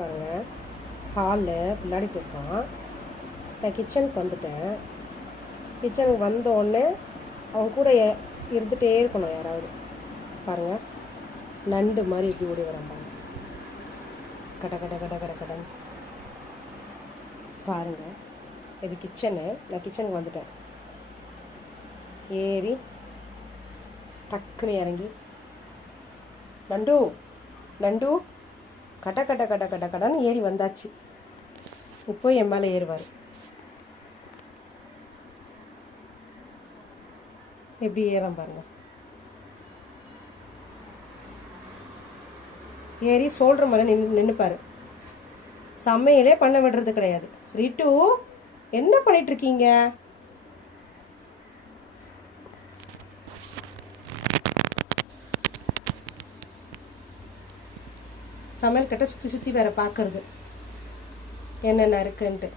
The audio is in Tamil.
பாருங்கள், ஹாலில் விளையாடிட்டு இருக்கான். நான் கிச்சனுக்கு வந்துட்டேன். கிச்சனுக்கு வந்த உடனே அவன் கூட இருந்துகிட்டே இருக்கணும் யாராவது. பாருங்கள், நண்டு மாதிரி இப்படி ஓடி வரான் பாருங்க. கட கட கட கட கடன் பாருங்கள். இது கிச்சனு. நான் கிச்சனுக்கு வந்துட்டேன். ஏறி டக்குன்னு இறங்கி நண்டு நண்டு கட கட கட கட கடன்னு ஏறி வந்தாச்சு. இப்போ என் மேலே ஏறுவார். எப்படி ஏறான் பாருங்க. ஏறி சோல்டர் மேலே நின்றுப்பார். சமையலே பண்ண விடுறது கிடையாது. ரிட்டு, என்ன பண்ணிட்டு இருக்கீங்க? சமையல் கட்ட சுற்றி சுற்றி வேற பார்க்கறது என்னென்ன இருக்குன்ட்டு.